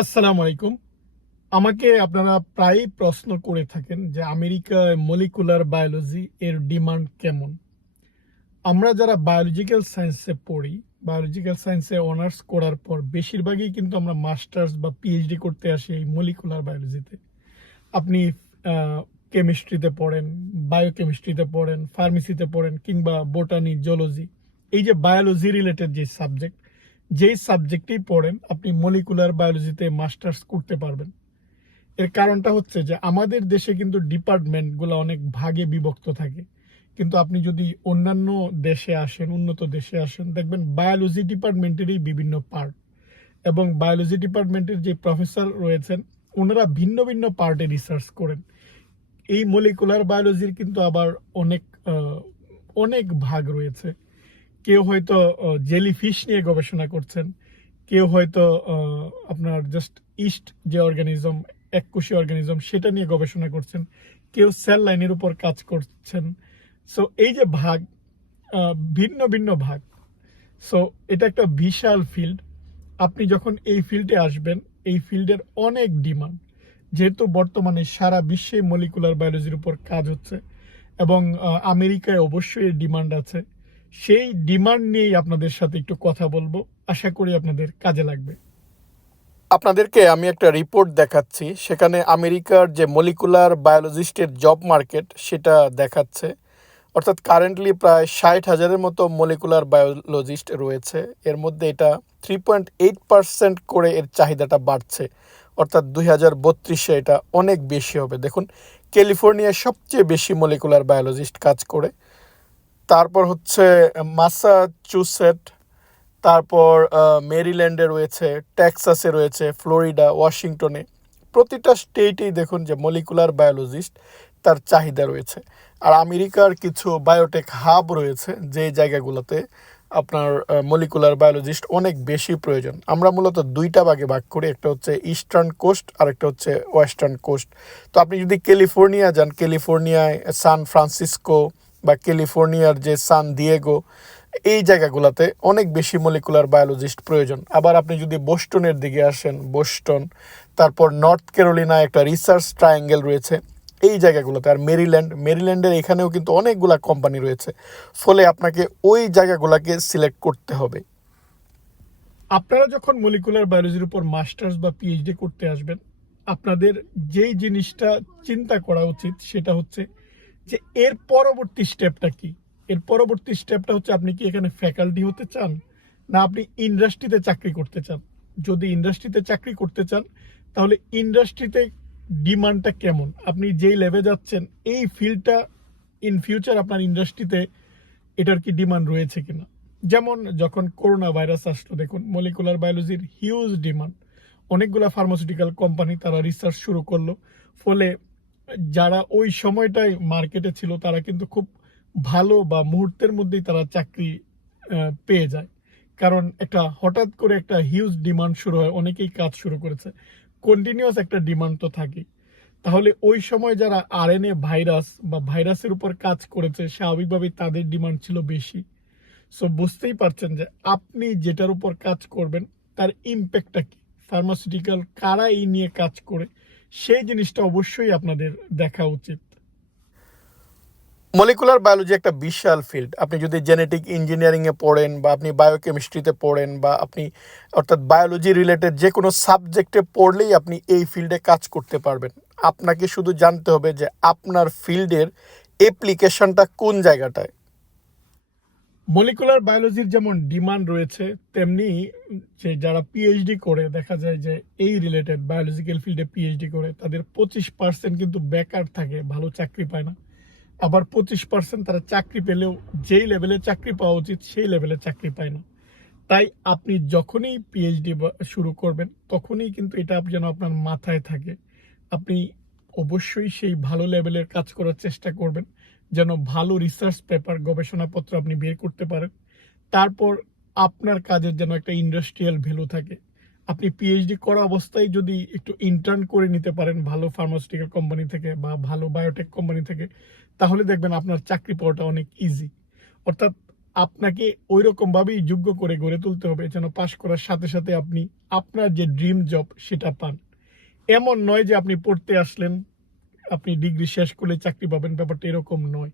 আসসালামু আলাইকুম। আমাকে আপনারা প্রায়ই প্রশ্ন করে থাকেন যে আমেরিকায় মলিকুলার বায়োলজি এর ডিমান্ড কেমন? আমরা যারা বায়োলজিক্যাল সায়েন্সে পড়ি বায়োলজিক্যাল সায়েন্সে অনার্স করার পর বেশিরভাগই কিন্তু আমরা মাস্টার্স বা পিএইচডি করতে আসি এই মলিকুলার বায়োলজিতে আপনি কেমিস্ট্রিতে পড়েন বায়োকেমিস্ট্রিতে পড়েন ফার্মেসিতে পড়েন কিংবা বোটানি জোলজি এই যে বায়োলজি রিলেটেড যে সাবজেক্ট যেই সাবজেক্টেই পড়েন, আপনি মলিকুলার বায়োলজিতে মাস্টার্স করতে পারবেন। এর কারণটা হচ্ছে যে, আমাদের দেশে কিন্তু ডিপার্টমেন্টগুলো অনেক ভাগে বিভক্ত থাকে। কিন্তু আপনি যদি অন্যান্য দেশে আসেন, উন্নত দেশে আসেন, দেখবেন বায়োলজি ডিপার্টমেন্টেরই বিভিন্ন পার্ট এবং বায়োলজি ডিপার্টমেন্টের যে প্রফেসর রয়েছেন, ওনারা ভিন্ন ভিন্ন পার্টে রিসার্চ করেন। এই মলিকুলার বায়োলজির কিন্তু আবার অনেক অনেক ভাগ রয়েছে। কেউ হয়তো জেলি ফিশ নিয়ে গবেষণা করছেন। কেউ হয়তো আপনার জাস্ট ইস্ট যে অর্গানিজম এককোষী অর্গানিজম সেটা নিয়ে গবেষণা করছেন। কেউ সেল লাইনের উপর কাজ করছেন। সো এই যে ভাগ ভিন্ন ভিন্ন ভাগ। সো এটা একটা বিশাল ফিল্ড আপনি যখন এই ফিল্ডে আসবেন, এই ফিল্ডের অনেক ডিমান্ড যেহেতু বর্তমানে সারা বিশ্বে মলিকুলার বায়োলজির উপর কাজ হচ্ছে এবং আমেরিকায় অবশ্যই ডিমান্ড আছে। সেই ডিমান্ড নিয়েই আপনাদের সাথে একটু কথা বলব। আশা করি আপনাদের কাজে লাগবে। আপনাদেরকে আমি একটা রিপোর্ট দেখাচ্ছি। সেখানে আমেরিকার যে মলিকুলার বায়োলজিস্টের জব মার্কেট সেটা দেখাচ্ছে। অর্থাৎ কারেন্টলি প্রায় ষাট হাজারের মতো মলিকুলার বায়োলজিস্ট রয়েছে। এর মধ্যে এটা থ্রি পয়েন্ট এইট পার্সেন্ট করে এর চাহিদাটা বাড়ছে। অর্থাৎ দুই হাজার বত্রিশে এটা অনেক বেশি হবে। দেখুন, ক্যালিফোর্নিয়ায় সবচেয়ে বেশি মলিকুলার বায়োলজিস্ট কাজ করে। তারপর হচ্ছে মাসাচুসেট, তারপর মেরিল্যান্ডে রয়েছে, টেক্সাসে রয়েছে, ফ্লোরিডা, ওয়াশিংটনে। প্রতিটা স্টেটেই দেখুন যে মলিকুলার বায়োলজিস্ট তার চাহিদা রয়েছে। আর আমেরিকার কিছু বায়োটেক হাব রয়েছে যে জায়গাগুলোতে আপনার মলিকুলার বায়োলজিস্ট অনেক বেশি প্রয়োজন। আমরা মূলত দুইটা ভাগে ভাগ করি, একটা হচ্ছে ইস্টার্ন কোস্ট আর একটা হচ্ছে ওয়েস্টার্ন কোস্ট। তো আপনি যদি ক্যালিফোর্নিয়া যান, ক্যালিফোর্নিয়ায়, সান ফ্রান্সিসকো বা ক্যালিফোর্নিয়ার যে সান দিয়েগো, এই জায়গাগুলোতে অনেক বেশি মলিকুলার বায়োলজিস্ট প্রয়োজন। আবার আপনি যদি বোস্টনের দিকে আসেন, বোস্টন, তারপর নর্থ ক্যারোলিনায় একটা রিসার্চ ট্রায়াঙ্গেল রয়েছে, এই জায়গাগুলোতে, আর মেরিল্যান্ড, মেরিল্যান্ডের এখানেও কিন্তু অনেকগুলা কোম্পানি রয়েছে, ফলে আপনাকে ওই জায়গাগুলোকে সিলেক্ট করতে হবে। আপনারা যখন মলিকুলার বায়োলজির উপর মাস্টার্স বা পিএইচডি করতে আসবেন, আপনাদের যেই জিনিসটা চিন্তা করা উচিত, সেটা হচ্ছে যে এর পরবর্তী স্টেপটা কি? এর পরবর্তী স্টেপটা হচ্ছে আপনি কি এখানে ফ্যাকাল্টি হতে চান? না, আপনি ইন্ডাস্ট্রিতে চাকরি করতে চান? যদি ইন্ডাস্ট্রিতে চাকরি করতে চান, তাহলে ইন্ডাস্ট্রিতে ডিমান্ডটা কেমন? আপনি যেই লেভে যাচ্ছেন, এই ফিল্ডটা ইন ফিউচার আপনার ইন্ডাস্ট্রিতে এটার কি ডিমান্ড রয়েছে কিনা? যেমন যখন করোনা ভাইরাস আসলো, দেখুন মলিকুলার বায়োলজির হিউজ ডিমান্ড অনেকগুলা ফার্মাসিউটিক্যাল কোম্পানি তারা রিসার্চ শুরু করল, ফলে যারা ওই সময়টায় মার্কেটে ছিল, তারা কিন্তু খুব ভালো বা মুহূর্তের মধ্যেই তারা চাকরি পেয়ে যায়। কারণ একটা হঠাৎ করে একটা হিউজ ডিমান্ড শুরু হয়, অনেকেই কাজ শুরু করেছে। কন্টিনিউয়াস একটা ডিমান্ড তো থাকে। তাহলে ওই সময় যারা আরএনএ ভাইরাস বা ভাইরাসের উপর কাজ করেছে, স্বাভাবিকভাবেই তাদের ডিমান্ড ছিল বেশি। সো বুঝতেই পারছেন যে আপনি যেটার উপর কাজ করবেন, তার ইম্প্যাক্টটা কি? ফার্মাসিউটিক্যাল কারা এই নিয়ে কাজ করে? সেই জিনিসটা অবশ্যই আপনাদের দেখা উচিত। মলিকুলার বায়োলজি একটা বিশাল ফিল্ড আপনি যদি জেনেটিক ইঞ্জিনিয়ারিংয়ে পড়েন বা আপনি বায়োকেমিস্ট্রিতে পড়েন বা আপনি অর্থাৎ বায়োলজি রিলেটেড যে কোনো সাবজেক্টে পড়লেই আপনি এই ফিল্ডে কাজ করতে পারবেন। আপনাকে শুধু জানতে হবে যে আপনার ফিল্ডের অ্যাপ্লিকেশনটা কোন জায়গাটায়। মলিকুলার বায়োলজির যেমন ডিমান্ড রয়েছে, তেমনি যে যারা পিএইচডি করে, দেখা যায় যে এই রিলেটেড বায়োলজিক্যাল ফিল্ডে পিএইচডি করে, তাদের পঁচিশ পার্সেন্ট কিন্তু বেকার থাকে, ভালো চাকরি পায় না। আবার পঁচিশ পার্সেন্ট তারা চাকরি পেলেও যেই লেভেলে চাকরি পাওয়া উচিত, সেই লেভেলে চাকরি পায় না। তাই আপনি যখনই পিএইচডি শুরু করবেন, তখনই কিন্তু এটা যেন আপনার মাথায় থাকে। আপনি অবশ্যই সেই ভালো লেভেলের কাজ করার চেষ্টা করবেন। যেন ভালো রিসার্চ পেপার গবেষণাপত্র আপনি বের করতে পারেন। তারপর আপনার কাজের যেন একটা ইন্ডাস্ট্রিয়াল ভ্যালু থাকে। আপনি পিএইচডি করা অবস্থায় যদি একটু ইন্টার্ন করে নিতে পারেন ভালো ফার্মাসিউটিক্যাল কোম্পানি থেকে বা ভালো বায়োটেক কোম্পানি থেকে, তাহলে দেখবেন আপনার চাকরি পাওয়াটা অনেক ইজি অর্থাৎ আপনাকে ওই রকম ভাবেই যোগ্য করে গড়ে তুলতে হবে যেন পাশ করার সাথে সাথে আপনি আপনার যে ড্রিম জব সেটা পান। এমন নয় যে আপনি পড়তে আসলেন আপনি ডিগ্রি শেষ করলে চাকরি পাবেন, ব্যাপারটা এরকম নয়।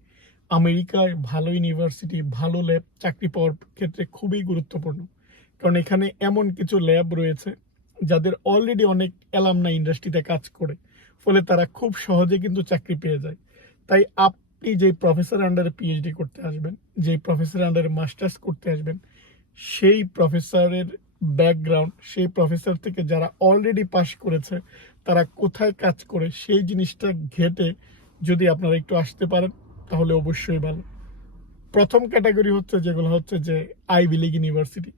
আমেরিকায় ভালো ইউনিভার্সিটি, ভালো ল্যাব, চাকরি পাওয়ার ক্ষেত্রে খুবই গুরুত্বপূর্ণ। কারণ এখানে এমন কিছু ল্যাব রয়েছে, যাদের অলরেডি অনেক অ্যালামনা ইন্ডাস্ট্রিতে কাজ করে, ফলে তারা খুব সহজে কিন্তু চাকরি পেয়ে যায়। তাই আপনি যে প্রফেসর আন্ডারে পিএইচডি করতে আসবেন, যে প্রফেসর আন্ডারে মাস্টার্স করতে আসবেন, সেই প্রফেসরের ব্যাকগ্রাউন্ড সেই প্রফেসর থেকে যারা অলরেডি পাশ করেছে তারা কোথায় কাজ করে, সেই জিনিসটা ঘেটে যদি আপনারা একটু আসতে পারেন, তাহলে অবশ্যই ভালো। প্রথম ক্যাটাগরি হচ্ছে যেগুলো হচ্ছে যে Ivy League university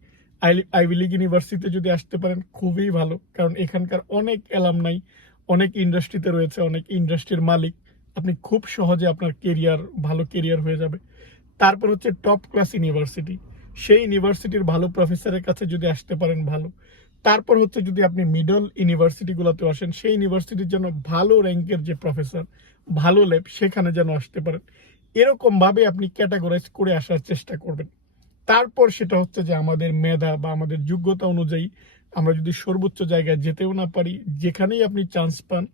Ivy League ইউনিভার্সিটিতে যদি আসতে পারেন, খুবই ভালো, কারণ এখানকার অনেক অ্যালাম নাই অনেক ইন্ডাস্ট্রিতে রয়েছে, অনেক ইন্ডাস্ট্রির মালিক। আপনি খুব সহজে আপনার কেরিয়ার ভালো কেরিয়ার হয়ে যাবে। তারপর হচ্ছে টপ ক্লাস ইউনিভার্সিটি সেই ইউনিভার্সিটির ভালো প্রফেসরের কাছে যদি আসতে পারেন, ভালো। তারপর হচ্ছে যদি আপনি মিডল ইউনিভার্সিটিগুলোতে আসেন, সেই ইউনিভার্সিটির জন্য ভালো র্যাঙ্কের যে প্রফেসর ভালো ল্যাব সেখানে যেন আসতে পারেন। এরকম ভাবে আপনি ক্যাটাগরাইজ করে আসার চেষ্টা করবেন। তারপর সেটা হচ্ছে যে আমাদের মেধা বা আমাদের যোগ্যতা অনুযায়ী আমরা যদি সর্বোচ্চ জায়গায় যেতেও না পারি, যেখানেই আপনি চান্স পান,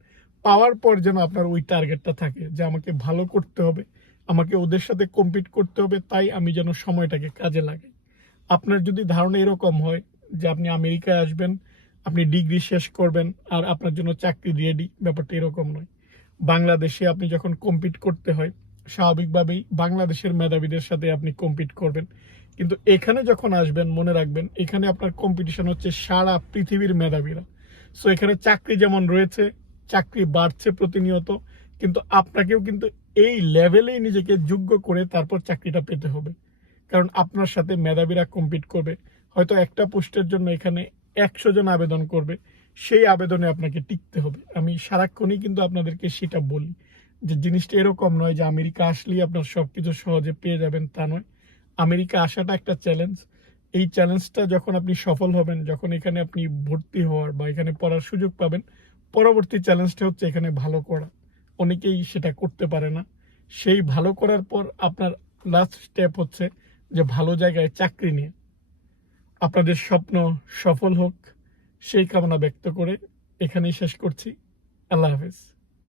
পাওয়ার পর যেন আপনার ওই টার্গেটটা থাকে যে আমাকে ভালো করতে হবে, আমাকে ওদের সাথে কম্পিট করতে হবে, তাই আমি যেন সময়টাকে কাজে লাগাই। আপনার যদি ধারণা এরকম হয় যে আপনি আমেরিকায় আসবেন, আপনি ডিগ্রি শেষ করবেন আর আপনার জন্য চাকরি রেডি ব্যাপারটা এরকম নয়। বাংলাদেশে আপনি যখন কম্পিট করতে হয়, স্বাভাবিকভাবেই বাংলাদেশের মেধাবীদের সাথে আপনি কম্পিট করবেন। কিন্তু এখানে যখন আসবেন, মনে রাখবেন, এখানে আপনার কম্পিটিশন হচ্ছে সারা পৃথিবীর মেধাবীরা। সো এখানে চাকরি যেমন রয়েছে, চাকরি বাড়ছে প্রতিনিয়ত, কিন্তু আপনাকেও কিন্তু এই লেভেলেই নিজেকে যোগ্য করে তারপর চাকরিটা পেতে হবে। কারণ আপনার সাথে মেধাবীরা কম্পিট করবে হয়তো একটা পোস্টের জন্য এখানে একশো জন আবেদন করবে, সেই আবেদনে আপনাকে টিকতে হবে। আমি সারাক্ষণই কিন্তু আপনাদেরকে সেটা বলি যে জিনিসটা এরকম নয় যে আমেরিকা আসলেই আপনার সব কিছু সহজে পেয়ে যাবেন, তা নয়। আমেরিকা আসাটা একটা চ্যালেঞ্জ এই চ্যালেঞ্জটা যখন আপনি সফল হবেন, যখন এখানে আপনি ভর্তি হওয়ার বা এখানে পড়ার সুযোগ পাবেন, পরবর্তী চ্যালেঞ্জটা হচ্ছে এখানে ভালো করা। অনেকেই সেটা করতে পারে না। সেই ভালো করার পর আপনার লাস্ট স্টেপ হচ্ছে যে ভালো জায়গায় চাকরি নিয়ে। আপনাদের স্বপ্ন সফল হোক সেই কামনা ব্যক্ত করে এখানেই শেষ করছি। আল্লাহ হাফেজ।